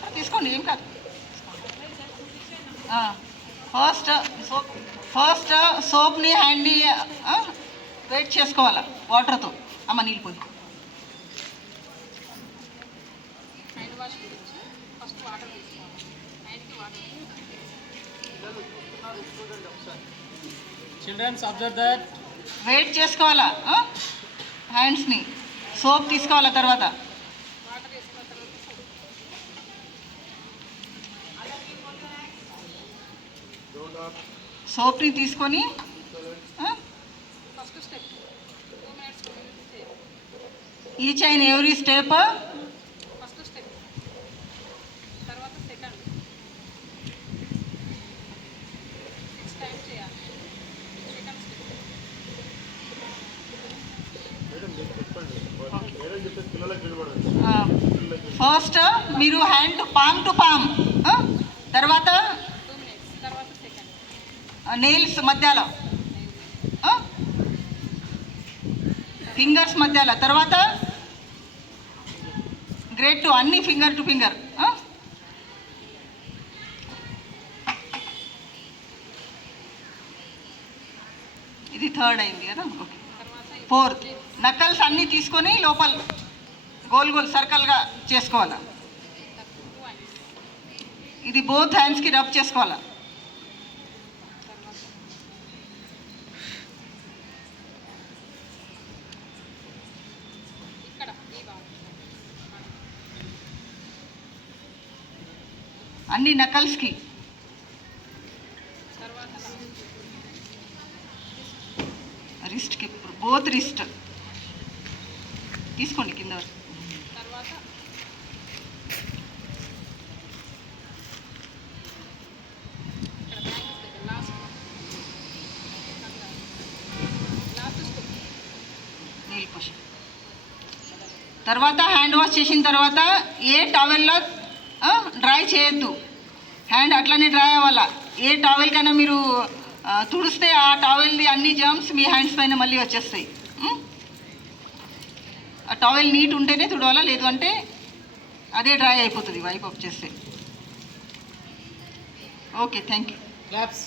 వాటర్ తీసుకోండి, ఏం కాదు. ఫస్ట్ సోప్ని హ్యాండ్ని వెయిట్ చేసుకోవాలా వాటర్తో. అమ్మ నీళ్ళు పోయి. Children's observe that. వెయిట్ చేసుకోవాలా హ్యాండ్స్ని. సోప్ తీసుకోవాలా తర్వాత. సోప్ని తీసుకొని each and every step first మీరు హ్యాండ్ పామ్ టు పామ్, తర్వాత నెయిల్స్ మధ్యలో, ఫింగర్స్ మధ్యలో, తర్వాత గ్రేడ్ 2 అన్ని ఫింగర్ టు ఫింగర్. ఇది థర్డ్ అయింది కదా. ఓకే, 4th నకల్స్ అన్నీ తీసుకొని లోపల గోల్ గోల్ సర్కిల్గా చేసుకోవాలా. ఇది బోత్ హ్యాండ్స్కి రబ్ చేసుకోవాలా. అన్ని నకల్స్కి. రిస్ట్కి బోత్ రిస్ట్ తీసుకోండి కింద వరకు. నీళ్ళు పోసి తర్వాత హ్యాండ్ వాష్ చేసిన తర్వాత ఏ టవెల్లో డ్రై చేయొద్దు. హ్యాండ్ అట్లనే డ్రై అవ్వాలా. ఏ టవెల్ కన్నా మీరు తుడిస్తే ఆ టవెల్ది అన్ని జర్మ్స్ మీ హ్యాండ్స్ పైన మళ్ళీ వచ్చేస్తాయి. ఆ టవెల్ నీట్ ఉంటేనే తుడవాలా, లేదు అంటే అదే డ్రై అయిపోతుంది వైప్ అప్ చేస్తే. Okay, thank you. క్లాప్స్.